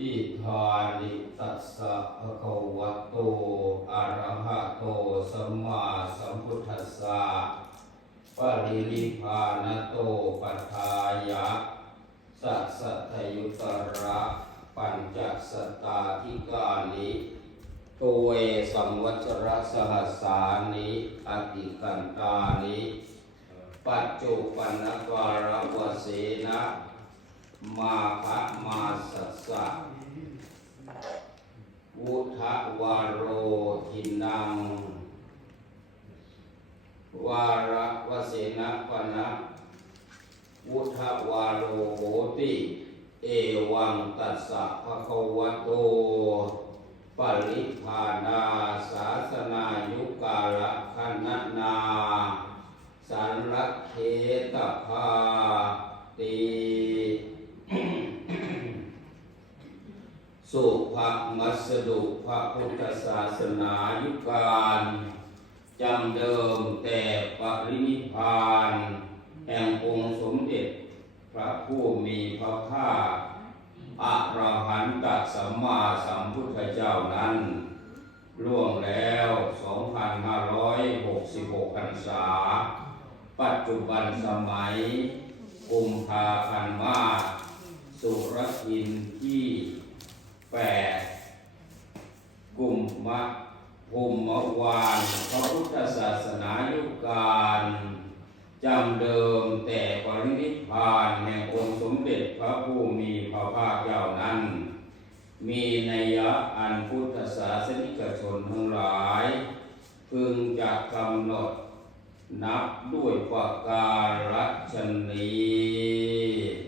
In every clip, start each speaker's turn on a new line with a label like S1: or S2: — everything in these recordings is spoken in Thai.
S1: อิทานิตัสสะภะคะวะโตอะระหะโตสัมมาสัมพุทธัสสะปรินิพานโตปัฏฐายะ สัสสทยุตระปัญจสตตาธิกานิตุเวสัมวัชรสหัสสานิอติกันตานิปัจจุปันนกวารวเสนะ มาภะมาสัสสะ วุทะวาโรทินัง วาระวเสนะปนะวุทะวาโรโหติ เอวังตัสสะภะคะวะโตปริภานาศาสนายุกาละคันนา สันรักเขตภาตี สุภมัสดุพระพุทธศาสนายุการจำเดิมแต่ปรินิพาน แห่งองค์สมเด็จ พระผู้มีพระภาคอรหันตสัมมาสัมพุทธเจ้านั้น ล่วงแล้ว 2,566พรรษา ปัจจุบันสมัยกุมภาพันธ์มาสุรินที่ แปดกลุ่มมะภูมะวานพระพุทธศาสนายุคการจำเดิมแต่ปรินิพานแห่งองค์สมเด็จพระผู้มีพระภาคเจ้านั้น มีนัยยะอันพุทธศาสนิกชนทั้งหลาย พึงจะกำหนดนับด้วยประการฉนี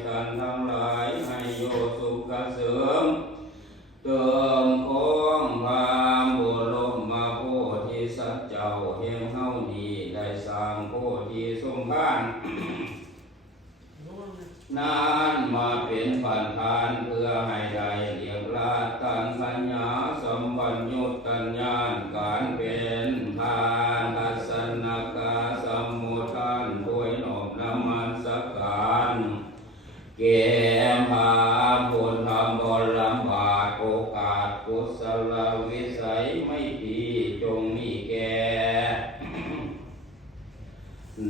S1: เพื่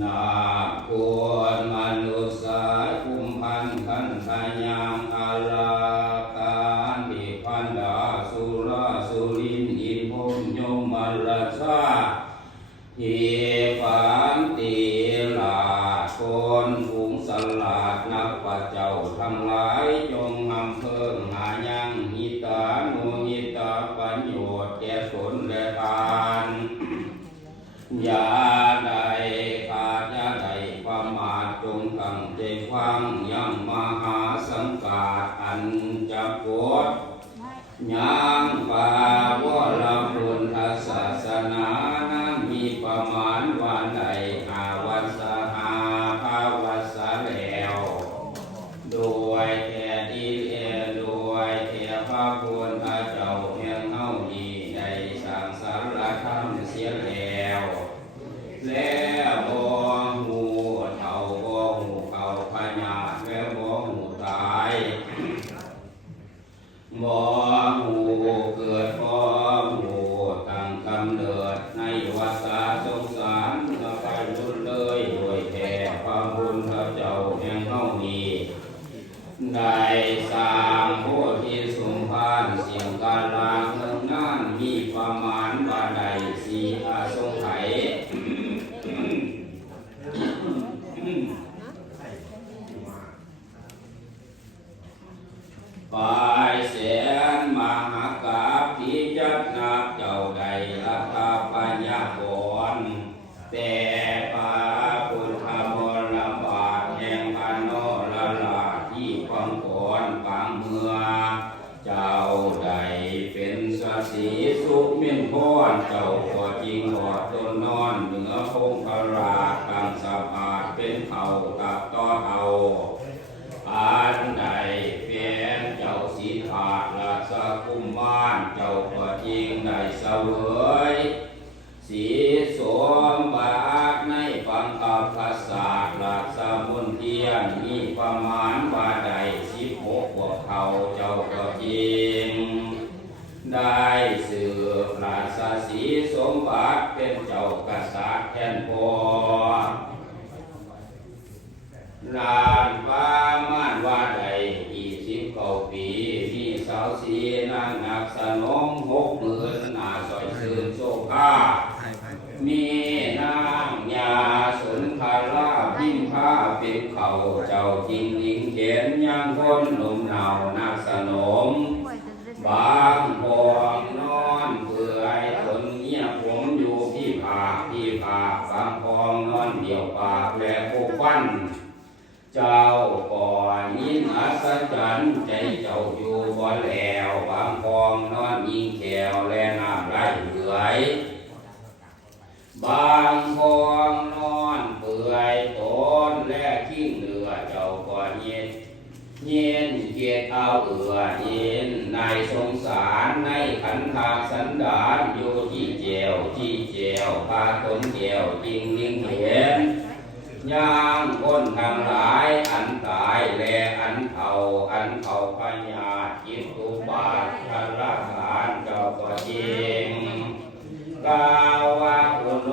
S1: นาคว ประมาณวันใดหาวันสหาภาวัสแล้ว โดยแท้ดีเอโดยแท้พระพุทธเจ้าแห่งเฮาดีได้สร้างสรรค์ธรรมเสียแล้ว แล้วบ่หูเท่าบ่หูเขาพญาแล้วบ่หูตายบ่หูเกิดบ่หูตั้งกำเนิดในวัฏสงสารเมื่อไปรุนเลยโดยแท้พระพุทธเจ้าแห่งเฮานี้ ได้สร้างโพธิสม ภาราจิงหญิงเขียนยังคนหนุ่มหนานักสนม บางพองนอนเปื่อยตนเงียบผมอยู่พี่ผาพี่ผาบางพองนอนเดี่ยวปากแลโคฟัน เจ้าก่อนยิ้นอัศจรรย์ใจเจ้าอยู่บ่แล้วบางพองนอนยิงแขวแลน้ำไหลเหลือยบางพองนอนเปื่อยต้นและขี้เหลือเจ้าก่อนเย็น เย็นเกียรติเอาเอือเย็นในสงสารในขันธาสันดานอยู่ที่เจวที่เจวพาตนเจวจริงลิงเห็นย่างคนทางหลายอันตายแลอันเท่าอันเท่าปัญญาจิตตุบาทพระราชานเจ้าก็จริงกาวว่าอุโน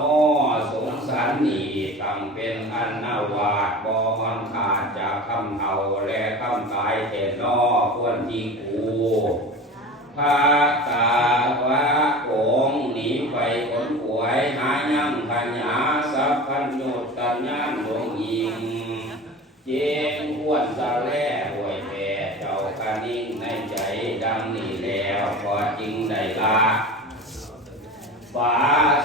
S1: สงสารนีตั้งเป็นอันนาวาด บอนขาดจากคำเทาและคำตายเทนอควรที่กูพาตาวะโกงหนีไปขนหวยหายังพัญญาสัพพัญญุตัญญานหลวงยิง เจงอ้วนสะแล่หวยแผ่เจ้าคานิ่งในใจดังนี้แล้วพอจริงได้ละฟ้า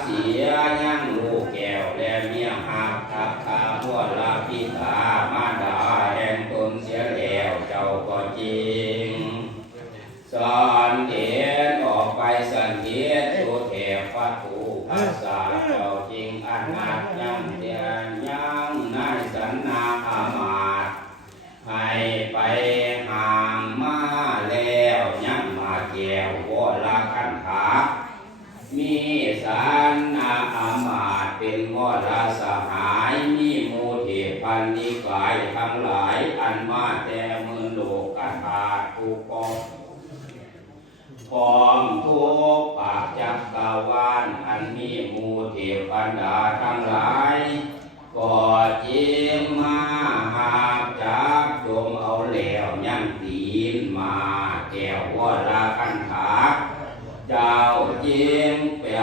S1: เสียยังลูกแก้วและเมียหักทักทาพวลาพิตามาดาแห่งตนเสียแล้วเจ้าก็จริงสอนเดียนออกไปสันเดียนตัวแถบวัตถุภาษาเจ้าจริงอันนัดยังเดียนยังนายสันนาอามาตให้ไปห่างมาแล้วยังมาแก้ววลาคันขามีสารนาอามาตเป็นวราสหายมีหมูเทพันนิกายทั้งหลายอันมาแต่มือโลกาธาทุกกอง พร้อมทุกปากจักกาวานอันมีมูเทพันดาทั้งหลายก็จิมมาหาจากจมเอาแล้วยังตีนมาแก้ววราคันขาเจ้าจิงเปีย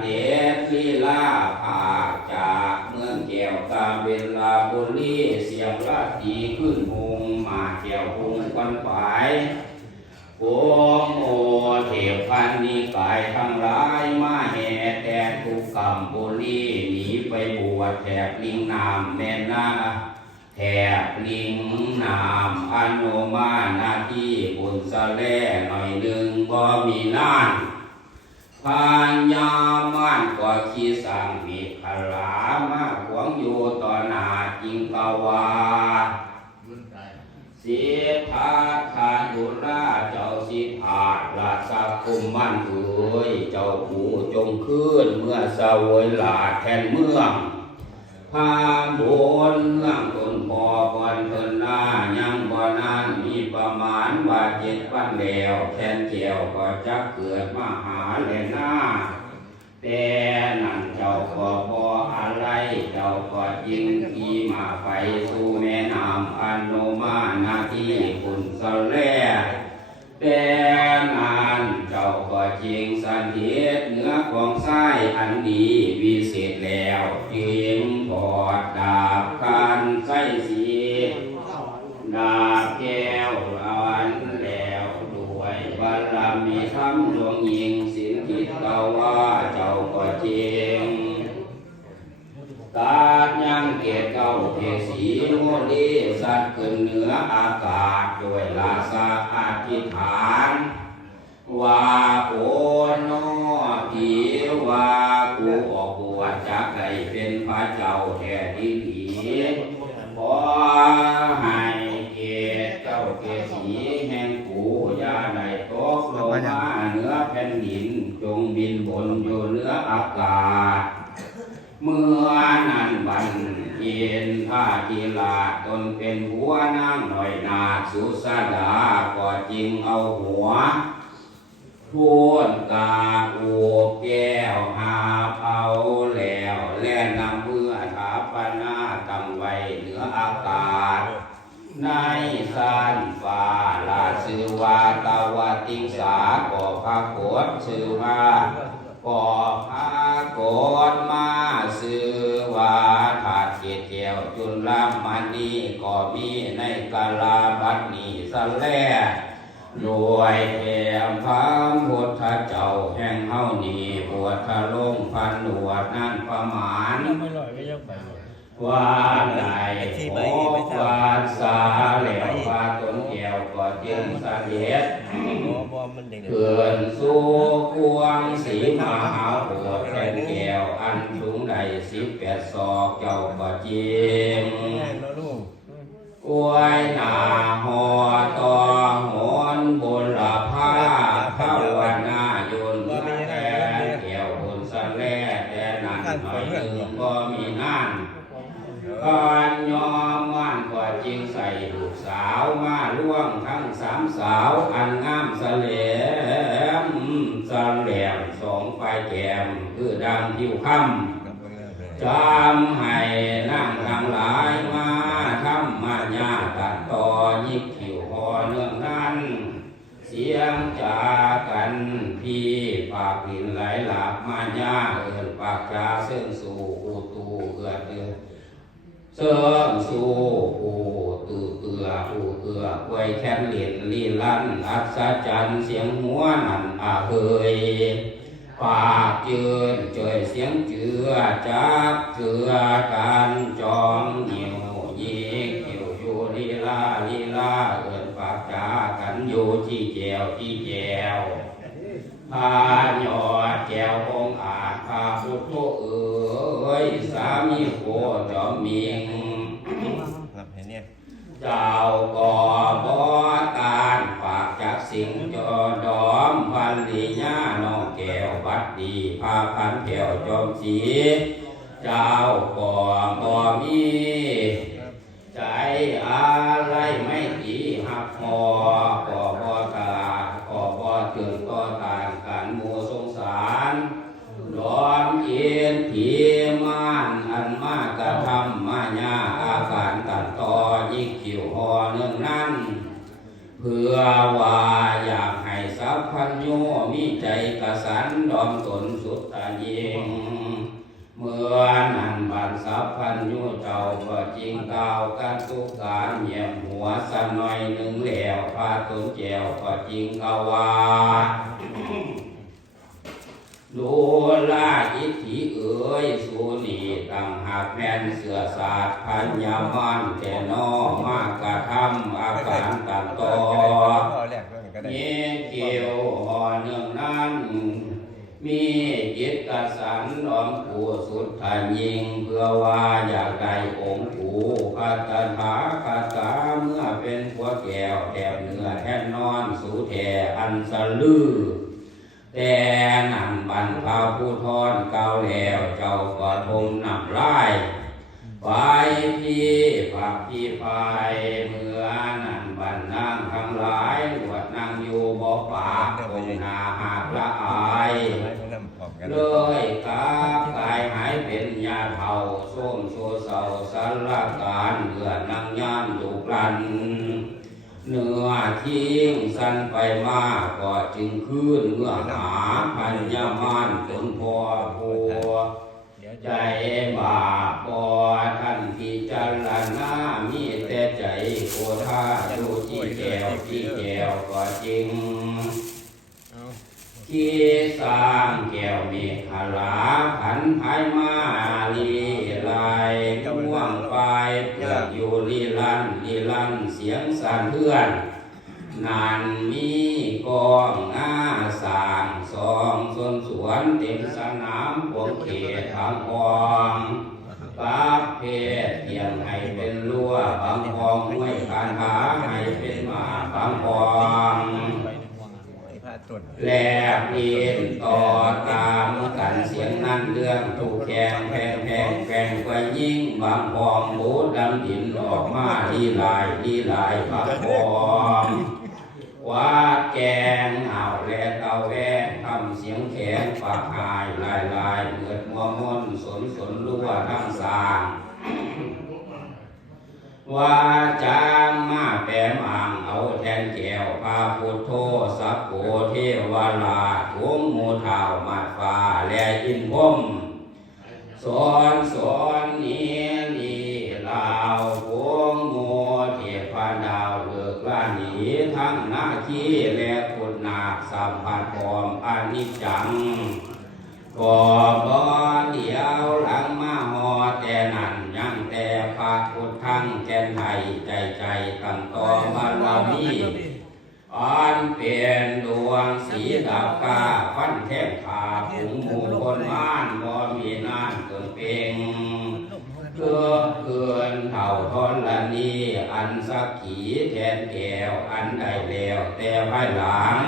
S1: เดชลีลาภาจากเมืองแก้วกาเวลาบุรีเสียงราตีขึ้นหงมาแก้วหงควันฝาย โอโมเทพันนิกายทั้งหลายมาแห่แทนทุกกรรมบุรีหนีไปบวชแถบลิงนามแม่นาแถบลิงนามอนุมาหน้าที่บุญสะแลหน่อยหนึ่งบ่มีน่านพานยามันก็ขี้สังมีขลามาขวางอยู่ต่อหน้าจิงกาวา สียทาทานุราเจ้าสิทาราชกุมมันเอ๋ยเจ้าผู้จงขึ้นเมื่อสวยลาแทนเมืองพาบนเมืองตนพอก่อนเพิ่นหน้ายังบ่นานมีประมาณว่าเจ็ดปันแล้วแทนเจียวก็จะเกิดมหาเลนหน้าแต่ อากาศด้วยลาสาอธิษฐานว่าโอนอผีว่ากูออกบวชจากได้เป็นพระเจ้าแท้ดีดีขอให้เกศเจ้าเกสีแห่งกูยาได้ตกลงมาเหนือแผ่นดินจงบินบนอยู่เหนืออากาศ เมื่อนั้นบัน เย็นท่ากีฬาตนเป็นหัวนางหน่อยนาสุสดาก็จริงเอาหัวพูนกาอูแก้วหาเอาแล้วแล่นำเมื่อถาปนาตั้งไว้เหนืออากาศ ในสันฟ้าลาชื่อวาตาวาติงสาก่อพระโกฏชื่อว่าก่อพระโกฏมาชื่อว่าถาด เกศแก้วจุลามณีก็มีในกาลาบัดนี้สะแลรวยแถมพระพุทธเจ้าแห่งเฮานี่บวชทะลงพันหนวดนั่นประมาณ
S2: ไม่ลอยไม่ยกไป
S1: ว่าใดโอ้วาสาแล้วว่าตนแก้วก็จึงสะเด็จ
S2: บอบอมันเด็ก
S1: เกินสู่ควงสีมหาโพธิ์แทนแก้วอัน สูงใดสิบแปดศอกเจ้าก็จริง
S2: ง่ายเนาะลูก
S1: อวยหนาหอตอหอนบุรพาภาวนาโยนแทนแก้วบนสะแลแต่นั้นหน่อยหนึ่งก็มีนั่นก่อนยอมมันก็จริงใส่ลูกสาวมาล่วงทั้งสามสาวอันงามสะเหลมสะแหลมสองปลายแก้มคือดังผิวค่ำ จำให้นั่งทั้งหลายมาทำมาญาตัดต่อยิกขิวพอเนื่องนั้น เสียงจากันพี่ปากดินไหลหลับมาญาเอินปากจาเสื่องสู่อูตูเอือดเดือเสื่องสู่อูตือเอืออูเอือไวแคนเหรียญลีลันอัศจรรย์เสียงหัวนั่นอาเฮย ปากยืนเจยเสียงเจือจับเจือกันจองหิวยิกหิวอยู่ลีลาลีลาเอินปากจากันอยู่ที่แจวที่แจวพาหยอดแจวองค์อาจพาพุทโธเอ๋ยสามีโคจอมมิง
S2: หลับเห็นเนี่ย
S1: เจ้าก่อบ ดีพาพันแก้วจอมสีเจ้าก่อบอมีใจอะไรไม่ตีหักหอก่อบอตาก่อบอถึงต่อตานกันหมูสงสารดอมเอียนผีมานอันมากกระทำมาญาอาการตัดต่อยิกขิวหอเนื่องนั้นเพื่อว่า พพัญโยมีใจกระสันดอมตนสุดตายิงเมื่อนันบันสัพพัญโยเจ้าก็จริงกล่าวกันทุกการเหยียบหัวสันหน่อยหนึ่งแล้วพาตนแจวก็จริงกาวาดูลาอิทธิเอ๋ยสูนีตั้งหากแม่นเสือศาสตร์พันยามันแต่นอมากกระทำอาการตัดต่อ
S2: พ่อแรกก็ได้
S1: มีเกี่ยวอ่อเนื่องนั้นมีจิตกสันน้อมผูสุดทานยิงเพื่อว่าอยากได้องค์ผูพัฒนาคาถาเมื่อเป็นผัวแก้วแถบเนื้อแท่นนอนสู่แท่อันสลือแต่นั่นบรรพาผู้ทอนเก่าแล้วเจ้าก็ทมนำไลายไปพี่ผักพี่พายเมื่อนั่น บรรนางทั้งหลายหวดนางอยู่บ่อปากคงนาหากละอาย
S2: ให้พวกนั้นพร้อมกัน
S1: เลยกากกายหายเป็นยาเทาส้มโซเศร้าสารการเหื่อนางย่านดุรันเนื้อทิ้งสั้นไปมากก็จึงคืนเมื่อหาพันยามานจนพอพัวใจบาปอท่านที่จัลนามีแต่ใจโคท่า ที่แก้วก็จริง
S2: เอา
S1: ขีสร้างแก้วเมฆขลาขันภายมาลีลายม่วงไฟเพื่ออยู่ลีลันลีลันเสียงสั่นเพื่อนนานมีกองหน้าสางสองส่วนสวนเต็มสนามพวงเขตทางกองปาเพศเทียงให้เป็นรั้วบางกองห้วยการหาให้เป็น หมาบางองแลบเลีนต่อตามกันเสียงนั่นเรื่องถูกแข่งแพงแพงแพงกว่ายิ่งบางกองบูดำดินออกมาลีลายลีลายบางกองวาดแกงเอาแลเตาแวงทำเสียงแข็งปากหายลายลายเกิดมัวมนสนสนรั่วทั้งสาง วาจามาแปมอ่างเอาแทนแก้วพาพุทโธสัพโพเทวาลาทุงมูเท่ามาฟ้าแลยินพมสอนสอนนี้ลีลาวพวงโมเทพดาวเลิกล้าหนีทั้งหน้าที่และคุณนาสัมผัสพร้อมอนิจจังก็บ่เดียวหลังมาหอแต่นั่น ยังแต่พระพุทธังแก่นไทยใจใจตั้งตอบารมีอันเป็นดวงสีดาวกาฟันแทบขาผงมูคนบ้านบ่มีน่านเกินเพ่งเกือเกินเท่าทอนละนี้อันสักขีแทนแก้วอันใดแล้วแต่ภายหลัง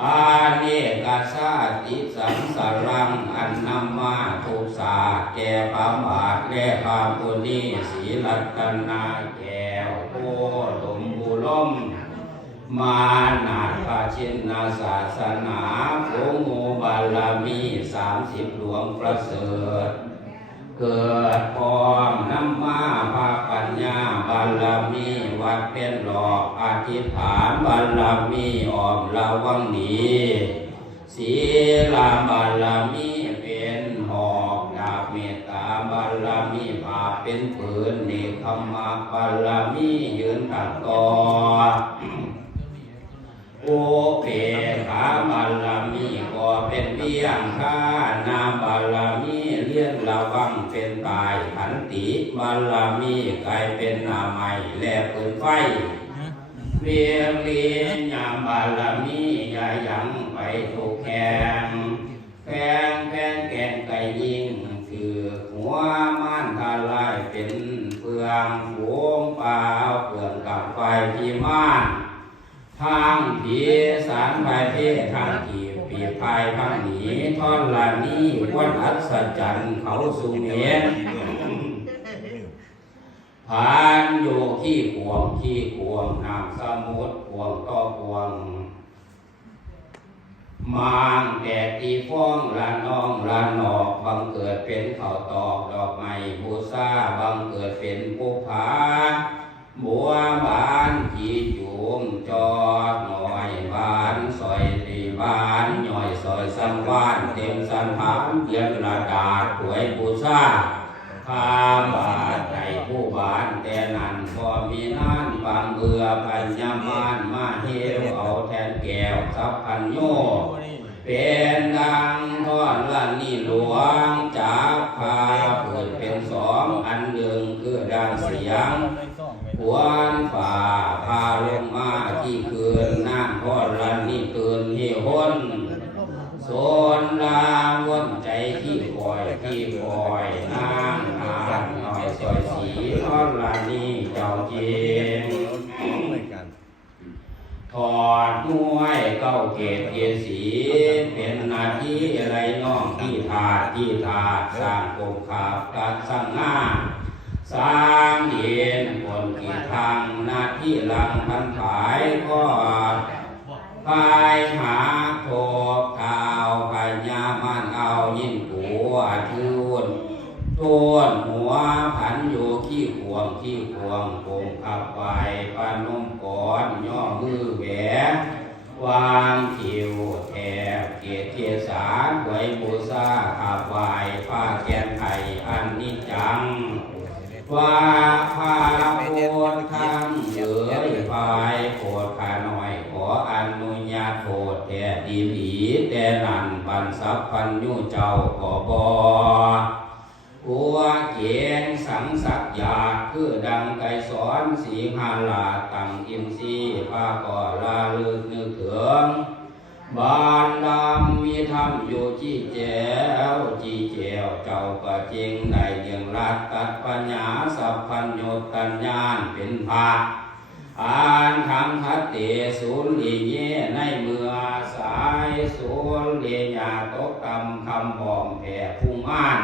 S1: อาเนกาชาติสังสารังอันนำมาทุกศาสแก่พระบาทและพระบุณีศีลัตนาแก้วโอลมบุลมมานาคาชินนาศาสนาโงโมบาลามีสามสิบหลวงประเสริฐ เกิดพร้อมน้ำมาภาปัญญาบารมีวัดเป็นหลอกอธิษฐานบารมีออมระวังหนีศีลาบารมีเป็นหอกดาบเมตตาบารมีภาเป็นปืนเนคขมาบารมียืนตัดต่อโอเปขาบาลามีก็เป็นเบี้ยงข้านาบาลามี เลี้ยงระวังเป็นตายขันติบาลามีกลายเป็นนาใหม่และปืนไฟเวียงเลียนยามบาลามียายังไปถูกแขงแขงแข่งแก่งไก่ยิงคือหัวม่านทาลายเป็นเปลืองฝูงเปล่าเปลืองกับไฟที่ม่านทางผีสารภายเพศทางกี บปีภายพังหนีท่อนลานี้วันอัศจรรย์เขาสุเมนผานโยขี้ขวงขี้ขวงน้ำสมุทรขวงต่อขวงมางแดดตีฟ้องละน้องละนอกบังเกิดเป็นข้าวตอกดอกไม้บูซาบังเกิดเป็นปุผาบัวบา จ้าเจง
S2: ไม่กัน
S1: ถอดมวยเก้าเกตเยสีเป็นหนาที่ไรน้องที่ทาที่ทาสร้างกงขาบกัดสร้างงานสร้างเย็นคนกี่ทางหน้าที่หลังพันผายก็ ซาขับไหวผ้าแกนไทยอันนิจจังว่าพาโพดทางเอ๋ยพายโปรดขาหน่อย ขออนุญาตโปรดแทแต่ดีหลีแต่นันปันสัพพันยุเจ้าก็บอหัวเกียงสังสักอยากคือดังไกสอนสีหาลาตังอินซีพาก่อลาลึกนึกถึง บานดำมีธรรมอยู่ที่แจวจีแจวเจ้าก็จริงได้เดียงรัดตัดปัญญาสัพพัญโยตัญญาเป็นภาอ่านคำคัตเตศูนย์ลีเยในเมื่อสายศูนย์เลียาตกตำคำบอมแผ่พุ่งอ่าน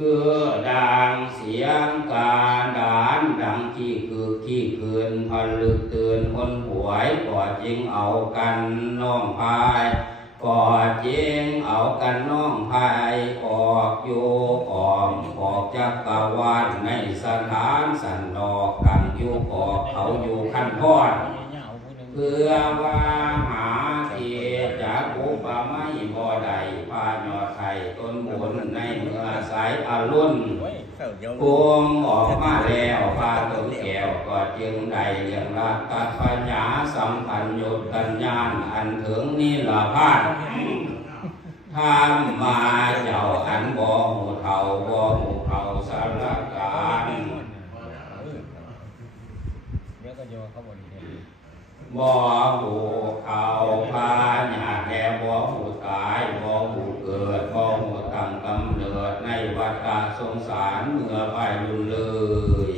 S1: คือดังเสียงการดานดังขี้คือขี้คืนพลึกตื่นคนหวยก่อจริงเอากันน้องพายก่อจริงเอากันน้องพายออกอยู่ออมออกจากกวานในสถานสันดอกกันอยู่กอกเขาอยู่ขั้นพอดเพื่อว่าหา ไม่บ่ได้พายอไทยต้นบุญในเมื่อสายอรุณพวงออกมาแล้วพาต้นแก้วก็จึงได้เรียงรักตัดปัญญาสัมพันธ์โยตัญญาณอันถึงนี่ลพานทำมาเจ้าอันบ่หูเท่าบ่หูเท่าสารการ
S2: เดี๋ยวก็โยเขาบนนี้
S1: บ่หูเขาพาญาแก่บ่หูตายบ่หูเกิดบ่หูตั้งกำเนิดในวัฏสงสารเมื่อไปลุนเลย